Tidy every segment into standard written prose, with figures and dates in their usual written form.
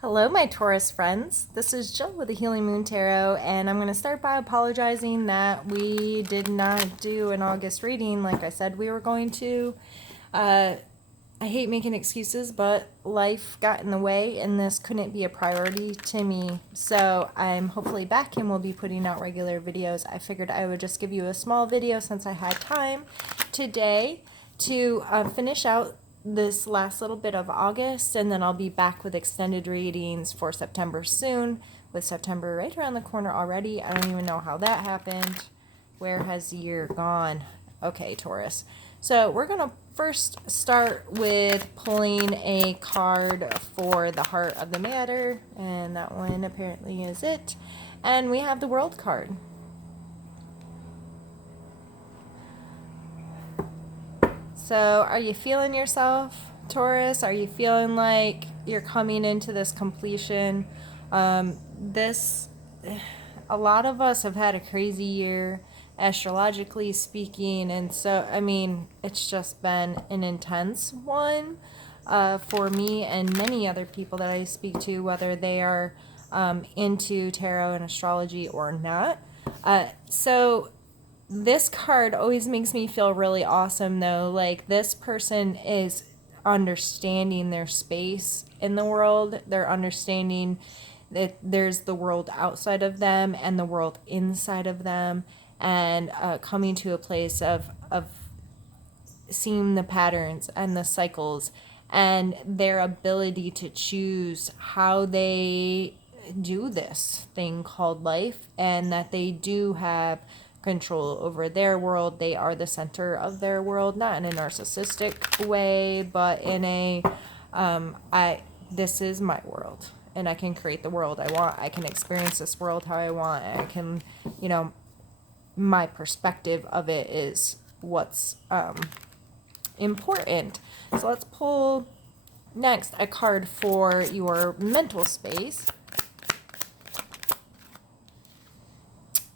Hello, my Taurus friends. This is Jill with the Healing Moon Tarot, and I'm going to start by apologizing that we did not do an August reading like I said we were going to. I hate making excuses, but life got in the way, and this couldn't be a priority to me. So I'm hopefully back, and we'll be putting out regular videos. I figured I would just give you a small video since I had time today to finish out this last little bit of August, and then I'll be back with extended readings for September soon, with September right around the corner already. I don't even know how that happened. Where has the year gone? Okay, Taurus. So we're going to first start with pulling a card for the heart of the matter, and that one apparently is it. And we have the World card. So are you feeling yourself, Taurus? Are you feeling like you're coming into this completion? A lot of us have had a crazy year, astrologically speaking, and so, I mean, it's just been an intense one for me and many other people that I speak to, whether they are into tarot and astrology or not. So this card always makes me feel really awesome, though. Like, this person is understanding their space in the world. They're understanding that there's the world outside of them and the world inside of them, and coming to a place of seeing the patterns and the cycles and their ability to choose how they do this thing called life, and that they do have control over their world. They are the center of their world, not in a narcissistic way, but in a this is my world, and I can create the world I want. I can experience this world how I want. I can, my perspective of it is what's important. So let's pull next a card for your mental space.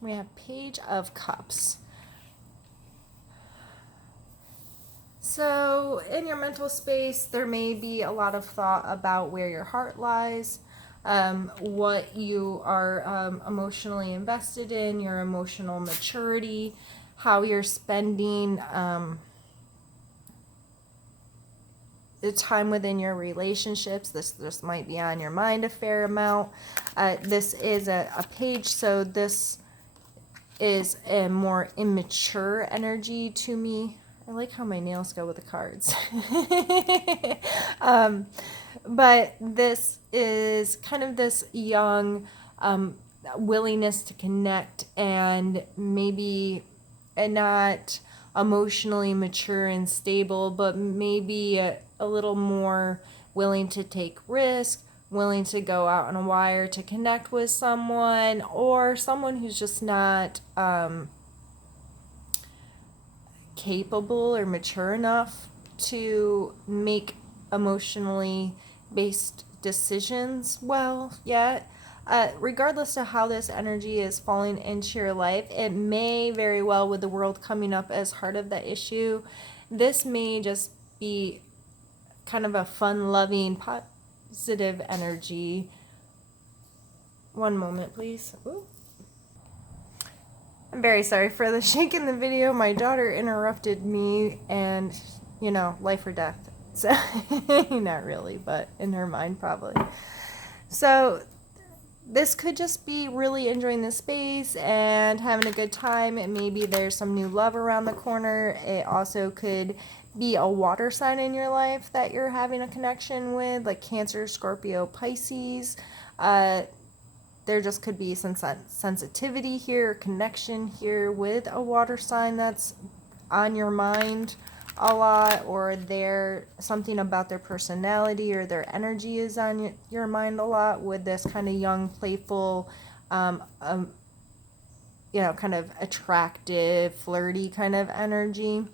We have Page of Cups. So in your mental space, there may be a lot of thought about where your heart lies, what you are emotionally invested in, your emotional maturity, how you're spending the time within your relationships. This might be on your mind a fair amount. This is a page, so this is a more immature energy to me. I like how my nails go with the cards. But this is kind of this young willingness to connect, and maybe not emotionally mature and stable, but maybe a little more willing to take risks, willing to go out on a wire to connect with someone, or someone who's just not capable or mature enough to make emotionally based decisions well yet. Regardless of how this energy is falling into your life, it may very well, with the world coming up as heart of the issue, this may just be kind of a fun-loving, positive energy. One moment, please. Ooh. I'm very sorry for the shake in the video. My daughter interrupted me, and, life or death. So, not really, but in her mind, probably. So, this could just be really enjoying the space and having a good time. And maybe there's some new love around the corner. It also could be a water sign in your life that you're having a connection with, like Cancer, Scorpio, Pisces. There just could be some sensitivity here, connection here with a water sign that's on your mind a lot, or something about their personality or their energy is on your mind a lot, with this kind of young, playful, kind of attractive, flirty kind of energy.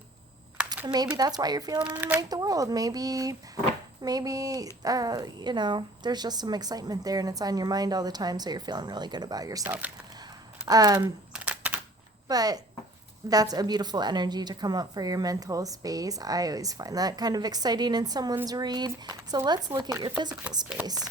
And maybe that's why you're feeling like the world. Maybe there's just some excitement there, and it's on your mind all the time, so you're feeling really good about yourself. But that's a beautiful energy to come up for your mental space. I always find that kind of exciting in someone's read. So let's look at your physical space.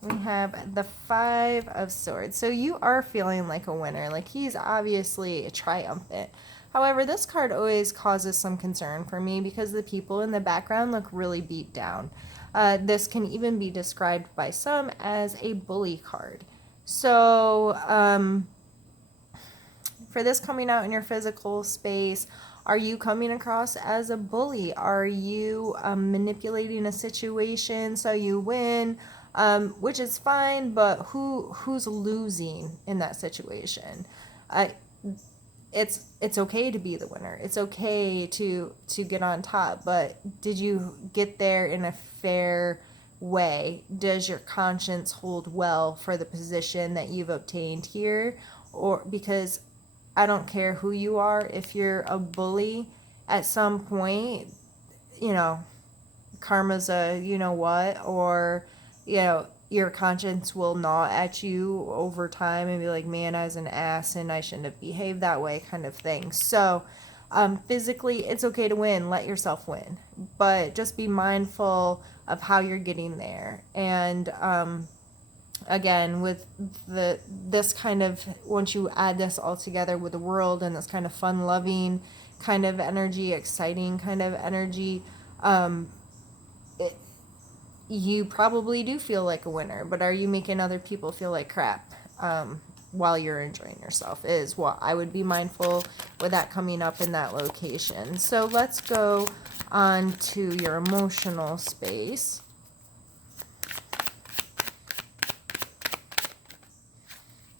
We have the Five of Swords. So you are feeling like a winner. Like he's obviously triumphant. However, this card always causes some concern for me because the people in the background look really beat down. This can even be described by some as a bully card. So, for this coming out in your physical space, are you coming across as a bully? Are you manipulating a situation so you win? Which is fine, but who's losing in that situation? Uh, it's okay to be the winner. It's okay to get on top, but did you get there in a fair way? Does your conscience hold well for the position that you've obtained here? Or because I don't care who you are, if you're a bully at some point, you know, karma's a you know what, or you know, your conscience will gnaw at you over time and be like, man, I was an ass and I shouldn't have behaved that way, kind of thing. So physically it's okay to win, let yourself win, but just be mindful of how you're getting there. And again, with this kind of, once you add this all together with the world and this kind of fun loving kind of energy, exciting kind of energy, it, you probably do feel like a winner, but are you making other people feel like crap while you're enjoying yourself, is what I would be mindful with that coming up in that location. So let's go on to your emotional space.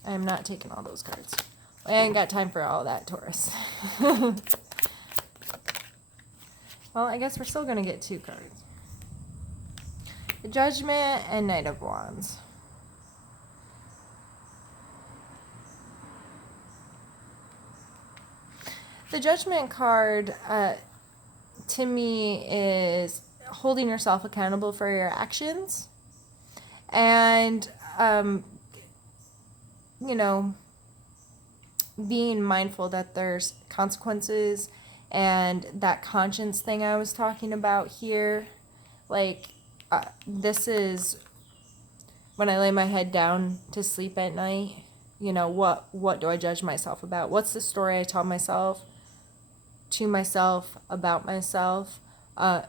I'm not taking all those cards. I ain't got time for all that, Taurus. Well, I guess we're still going to get 2 cards. The Judgment and Knight of Wands. The Judgment card, to me, is holding yourself accountable for your actions. And, you know, being mindful that there's consequences, and that conscience thing I was talking about here. Like, this is when I lay my head down to sleep at night. You know, what do I judge myself about? What's the story I tell myself, to myself, about myself? Am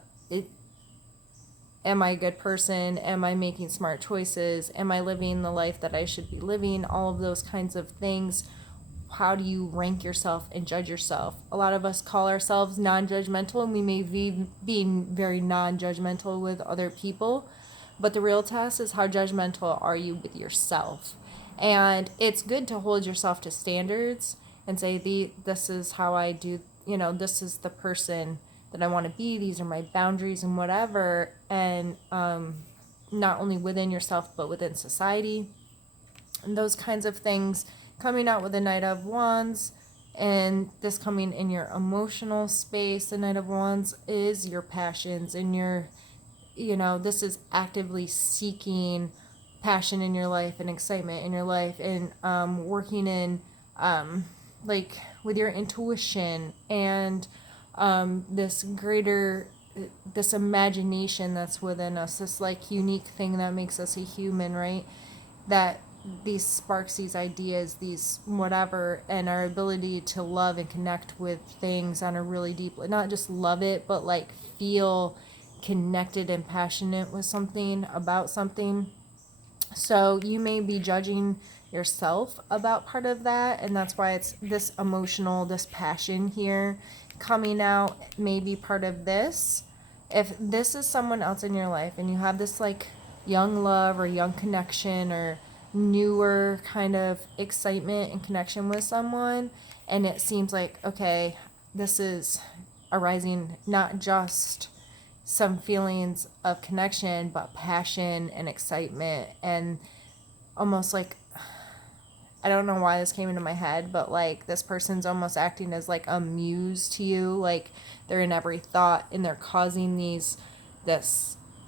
I a good person? Am I making smart choices? Am I living the life that I should be living? All of those kinds of things. How do you rank yourself and judge yourself? A lot of us call ourselves non-judgmental, and we may be being very non-judgmental with other people, but the real test is how judgmental are you with yourself. And it's good to hold yourself to standards and say, this is how I do, you know, this is the person that I want to be, these are my boundaries and whatever, and not only within yourself but within society and those kinds of things. Coming out with the Knight of Wands, and this coming in your emotional space, the Knight of Wands is your passions and your, you know, this is actively seeking passion in your life and excitement in your life, and working in like with your intuition and this greater, this imagination that's within us, this like unique thing that makes us a human, right? That these sparks, these ideas, these whatever, and our ability to love and connect with things on a really deep, not just love it, but like feel connected and passionate with something, about something. So you may be judging yourself about part of that, and that's why it's this emotional, this passion here coming out may be part of this. If this is someone else in your life and you have this like young love or young connection or newer kind of excitement and connection with someone, and it seems like, okay, this is arising not just some feelings of connection but passion and excitement, and almost like, I don't know why this came into my head, but like this person's almost acting as like a muse to you, like they're in every thought and they're causing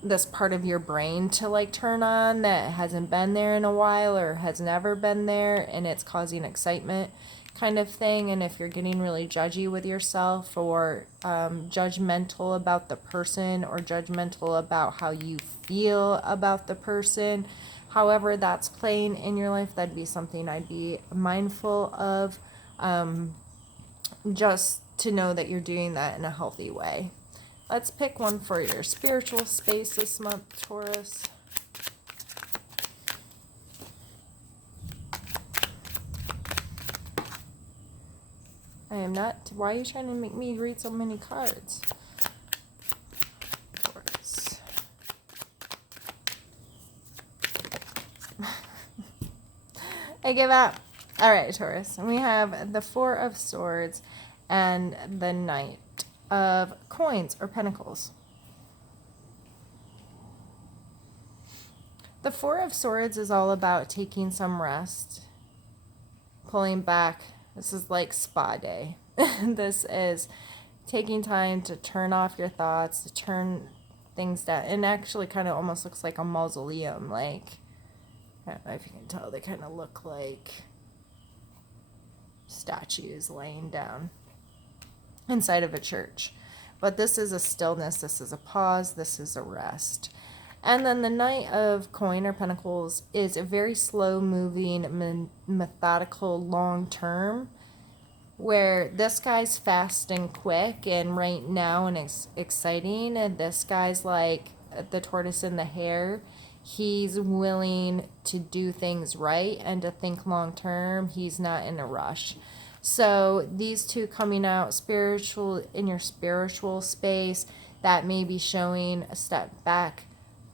this part of your brain to like turn on that hasn't been there in a while or has never been there, and it's causing excitement kind of thing. And if you're getting really judgy with yourself, or judgmental about the person, or judgmental about how you feel about the person, however that's playing in your life, that'd be something I'd be mindful of, just to know that you're doing that in a healthy way. Let's pick one for your spiritual space this month, Taurus. I am not. Why are you trying to make me read so many cards? Taurus. I give up. All right, Taurus. We have the Four of Swords and the Knight of Coins or Pentacles. The Four of Swords is all about taking some rest, pulling back. This is like spa day. This is taking time to turn off your thoughts, to turn things down. And actually kind of almost looks like a mausoleum. Like, I don't know if you can tell, they kind of look like statues laying down inside of a church. But this is a stillness, this is a pause, this is a rest. And then the Knight of Coin or Pentacles is a very slow moving, methodical, long term, where this guy's fast and quick and right now and exciting, and this guy's like the tortoise and the hare. He's willing to do things right and to think long term. He's not in a rush. So these two coming out spiritual, in your spiritual space, that may be showing a step back,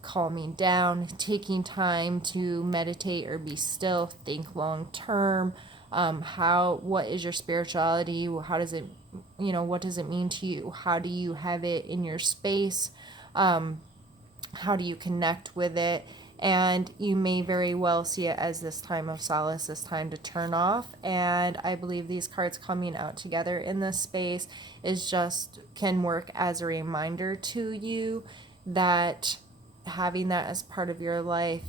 calming down, taking time to meditate or be still, think long term. What is your spirituality? How does it, what does it mean to you? How do you have it in your space? How do you connect with it? And you may very well see it as this time of solace, this time to turn off. And I believe these cards coming out together in this space can work as a reminder to you that having that as part of your life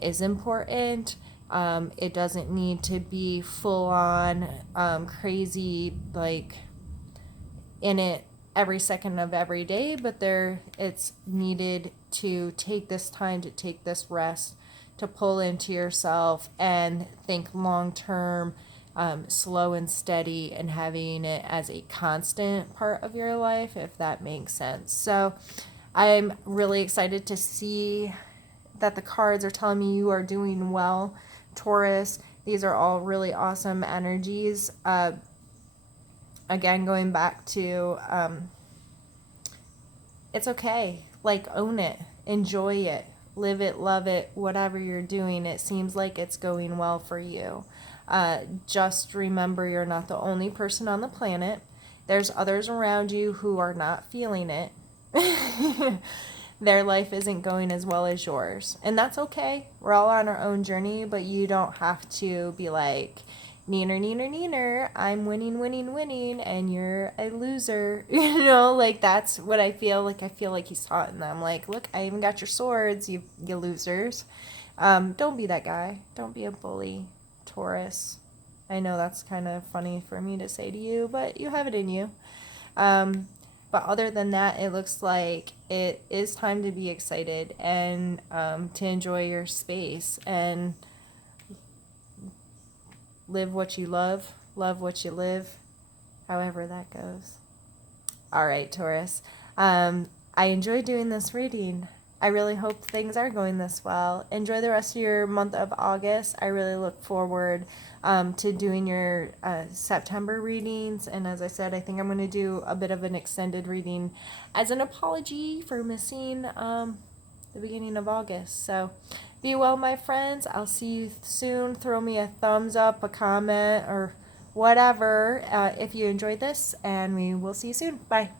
is important. It doesn't need to be full on crazy, like in it every second of every day, but it's needed to take this time, to take this rest, to pull into yourself and think long term, slow and steady, and having it as a constant part of your life, if that makes sense. So I'm really excited to see that the cards are telling me you are doing well, Taurus. These are all really awesome energies. Again, going back to it's okay. Like, own it, enjoy it, live it, love it, whatever you're doing. It seems like it's going well for you. Just remember, you're not the only person on the planet. There's others around you who are not feeling it. Their life isn't going as well as yours. And that's okay. We're all on our own journey, but you don't have to be like, neener, neener, neener, I'm winning, winning, winning, and you're a loser. Like, that's what I feel like. I feel like he's taunting them. Like, look, I even got your swords, you losers. Don't be that guy. Don't be a bully, Taurus. I know that's kind of funny for me to say to you, but you have it in you. But other than that, it looks like it is time to be excited and to enjoy your space and live what you love what you live, however that goes. All right, Taurus. I enjoyed doing this reading. I really hope things are going this well. Enjoy the rest of your month of August. I really look forward to doing your September readings. And as I said, I think I'm going to do a bit of an extended reading as an apology for missing the beginning of August. So be well, my friends. I'll see you soon. Throw me a thumbs up, a comment, or whatever if you enjoyed this, and we will see you soon. Bye.